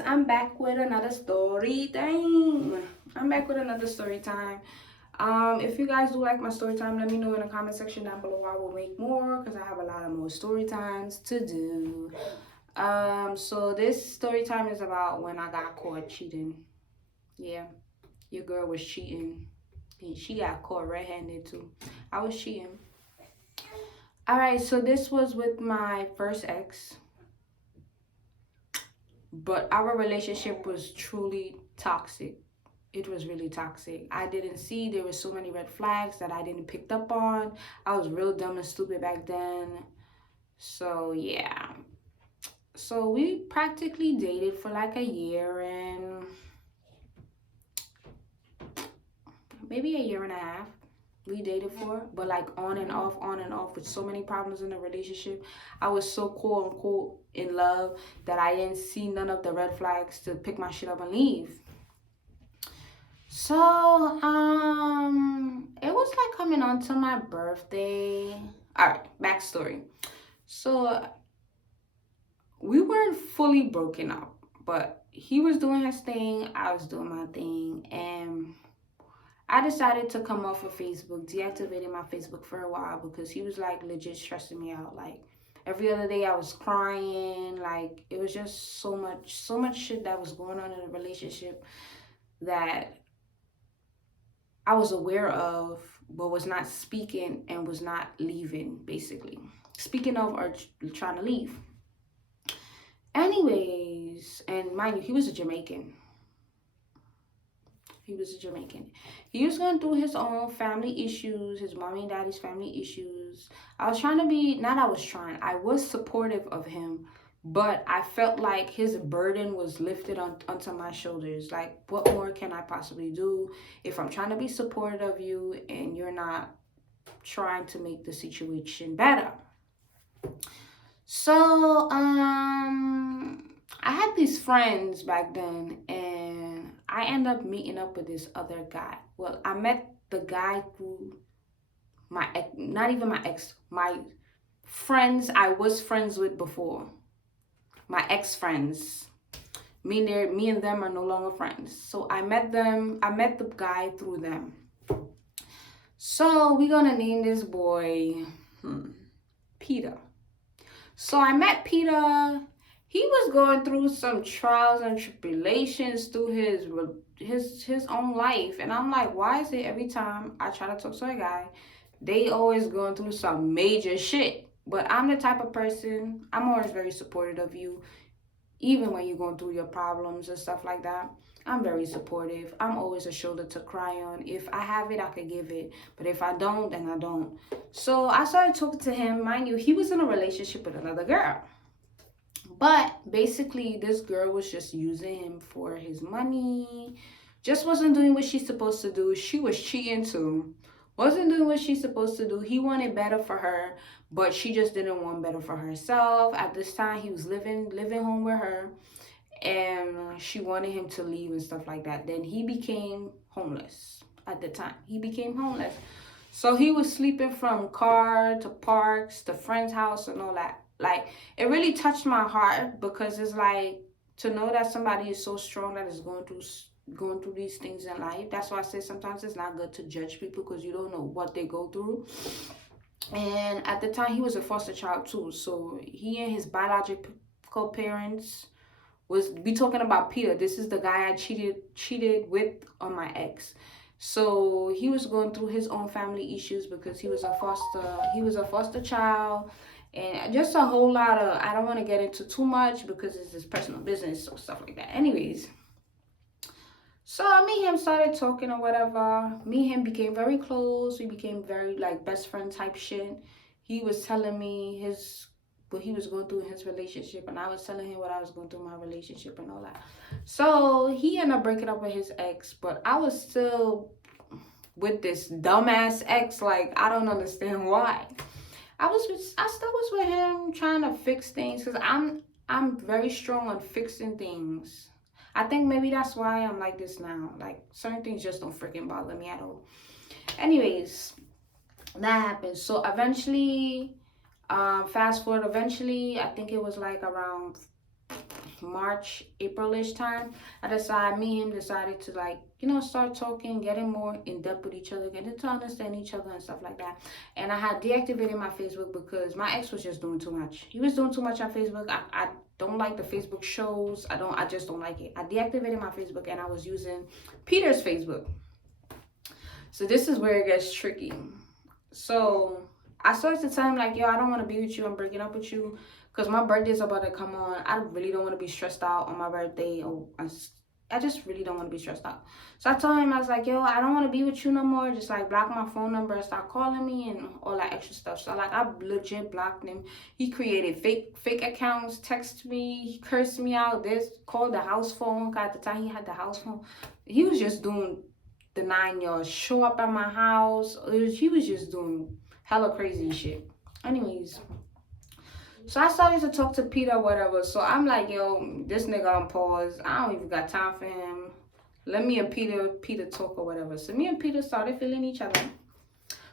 guys, I'm back with another story time. If you guys do like my story time, let me know in the comment section down below. I will make more because I have a lot of more story times to do. So this story time is about when I got caught cheating. Yeah, your girl was cheating. She got caught red-handed too. I was cheating. Alright, so this was with my first ex. But our relationship was truly toxic. It was really toxic. I didn't see, there were so many red flags that I didn't pick up on. I was real dumb and stupid back then. So yeah. So we practically dated for like a year and maybe a year and a half. We dated for, but like on and off with so many problems in the relationship. I was so quote unquote in love that I didn't see none of the red flags to pick my shit up and leave. So it was like coming on to my birthday. All right, backstory. So we weren't fully broken up, but he was doing his thing, I was doing my thing, and I decided to come off of Facebook, deactivated my Facebook for a while because he was like legit stressing me out. Like every other day I was crying. Like it was just so much shit that was going on in the relationship that I was aware of, but was not speaking and was not leaving, basically. Speaking of or trying to leave. Anyways, and mind you, he was a Jamaican. He was going through his own family issues, his mommy and daddy's family issues. I was supportive of him, but I felt like his burden was lifted onto my shoulders. Like, what more can I possibly do if I'm trying to be supportive of you and you're not trying to make the situation better? So, I had these friends back then, and I ended up meeting up with this other guy. Well, I met the guy through my ex, not even my ex, my friends I was friends with before. My ex-friends. Me and them are no longer friends. So I met the guy through them. So we're gonna name this boy Peter. So I met Peter. He was going through some trials and tribulations through his own life. And I'm like, why is it every time I try to talk to a guy, they always going through some major shit? But I'm the type of person, I'm always very supportive of you. Even when you're going through your problems and stuff like that, I'm very supportive. I'm always a shoulder to cry on. If I have it, I could give it. But if I don't, then I don't. So I started talking to him. Mind you, he was in a relationship with another girl. But basically, this girl was just using him for his money. Just wasn't doing what she's supposed to do. She was cheating too. Wasn't doing what she's supposed to do. He wanted better for her, but she just didn't want better for herself. At this time, he was living home with her, and she wanted him to leave and stuff like that. Then he became homeless. At the time, he became homeless. So he was sleeping from car to parks to friend's house and all that. Like, it really touched my heart because it's like to know that somebody is so strong that is going through these things in life. That's why I say sometimes it's not good to judge people because you don't know what they go through. And at the time, he was a foster child too. So he and his biological parents we talking about Peter. This is the guy I cheated with on my ex. So he was going through his own family issues because he was a foster child, and just a whole lot of, I don't want to get into too much because it's his personal business or stuff like that. Anyways, so me and him started talking or whatever. Me and him became very close. We became very like best friend type shit. He was telling me what he was going through in his relationship, and I was telling him what I was going through in my relationship and all that. So he ended up breaking up with his ex, but I was still with this dumbass ex. Like, I don't understand why. I still was with him trying to fix things because I'm very strong on fixing things. I think maybe that's why I'm like this now. Like, certain things just don't freaking bother me at all. Anyways, that happened. So eventually, fast forward, eventually, I think it was like around March, April-ish time, me and him decided to like, start talking, getting more in depth with each other, getting to understand each other and stuff like that. And I had deactivated my Facebook because my ex was just doing too much. He was doing too much on Facebook. I don't like the Facebook shows. I just don't like it. I deactivated my Facebook and I was using Peter's Facebook. So this is where it gets tricky. So I started to tell him like, yo, I don't want to be with you. I'm breaking up with you because my birthday's about to come on. I really don't want to be stressed out on my birthday. Or I just really don't want to be stressed out. So I told him, I was like, yo, I don't want to be with you no more. Just like block my phone number and start calling me and all that extra stuff. So like I legit blocked him. He created fake accounts, texted me, he cursed me out. This called the house phone. At the time he had the house phone. He was just doing the 9 yards. Show up at my house. He was just doing hella crazy shit. Anyways, so I started to talk to Peter or whatever. So I'm like, yo, this nigga on pause. I don't even got time for him. Let me and Peter talk or whatever. So me and Peter started feeling each other.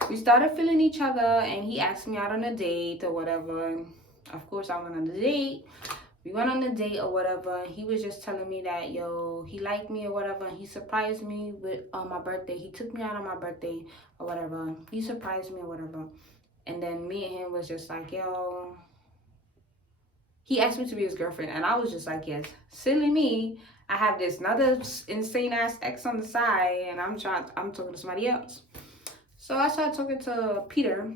We started feeling each other and he asked me out on a date or whatever. Of course I went on the date. We went on a date or whatever. He was just telling me that, yo, he liked me or whatever. And he surprised me with on my birthday. He took me out on my birthday or whatever. He surprised me or whatever. And then me and him was just like, yo, he asked me to be his girlfriend. And I was just like, yes. Silly me. I have this another insane ass ex on the side. And I'm talking to somebody else. So I started talking to Peter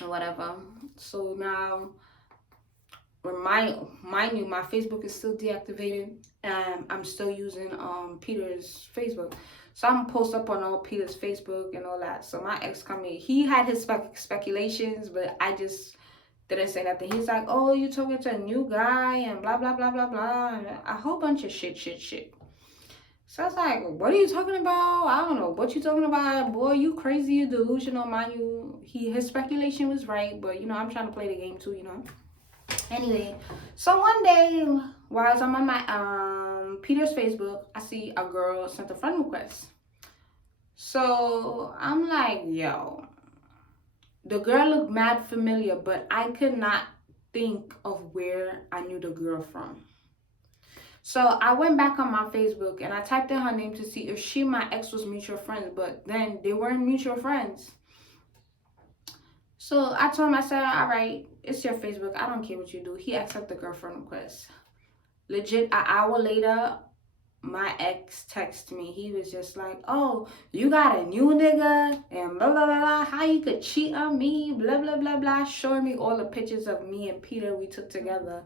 or whatever. So now, mind you, my Facebook is still deactivated and I'm still using Peter's Facebook. So I'm post up on all Peter's Facebook and all that. So my ex come in, he had his speculations, but I just didn't say nothing. He's like, oh, you talking to a new guy and blah blah blah blah blah, and a whole bunch of shit. So I was like, what are you talking about? I don't know what you talking about, boy. You crazy, you delusional. Mind you, his speculation was right, but I'm trying to play the game too. Anyway, so one day while I'm on my Peter's Facebook, I see a girl sent a friend request. So I'm like, yo, the girl looked mad familiar, but I could not think of where I knew the girl from. So I went back on my Facebook and I typed in her name to see if she and my ex was mutual friends, but then they weren't mutual friends. So I told him, I said, all right, it's your Facebook. I don't care what you do. He accepted the girlfriend request. Legit, an hour later, my ex texted me. He was just like, oh, you got a new nigga and blah, blah, blah, blah. How you could cheat on me, blah, blah, blah, blah. Showing me all the pictures of me and Peter we took together.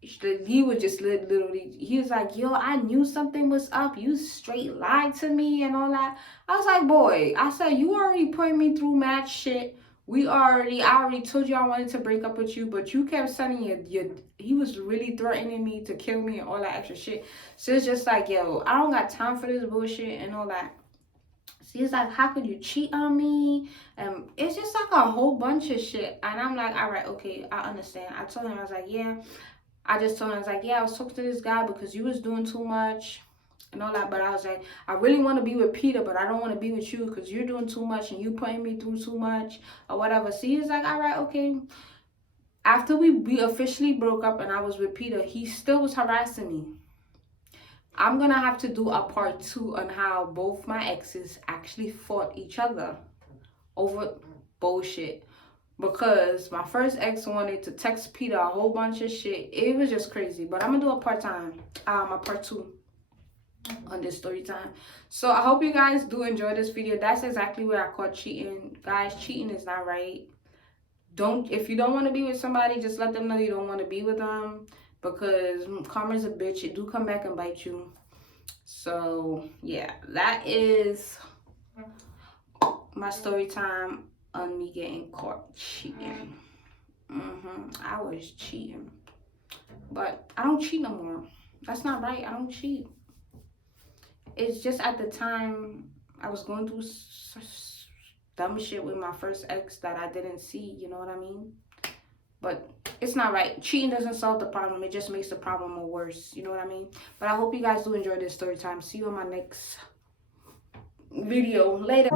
He was just literally, he was like, yo, I knew something was up. You straight lied to me and all that. I was like, boy, I said, you already put me through mad shit. I already told you I wanted to break up with you, but you kept sending he was really threatening me to kill me and all that extra shit. So it's just like, yo, I don't got time for this bullshit and all that. So he's like, how could you cheat on me? It's just like a whole bunch of shit. And I'm like, all right, okay, I understand. I told him, I was like, yeah. I just told him, I was like, yeah, I was talking to this guy because you was doing too much and all that. But I was like, I really want to be with Peter, but I don't want to be with you because you're doing too much and you putting me through too much or whatever. So he's like, all right, okay. After we officially broke up and I was with Peter, he still was harassing me. I'm going to have to do a part 2 on how both my exes actually fought each other over bullshit. Because my first ex wanted to text Peter a whole bunch of shit. It was just crazy. But I'm going to do a part 2 on this story time. So I hope you guys do enjoy this video. That's exactly where I caught cheating. Guys, cheating is not right. If you don't want to be with somebody, just let them know you don't want to be with them. Because karma's a bitch. It do come back and bite you. So, yeah. That is my story time on me getting caught cheating. I was cheating, but I don't cheat no more. That's not right. I don't cheat. It's just at the time I was going through dumb shit with my first ex that I didn't see, you know what I mean? But it's not right. Cheating doesn't solve the problem. It just makes the problem more worse, you know what I mean? But I hope you guys do enjoy this story time. See you on my next video later.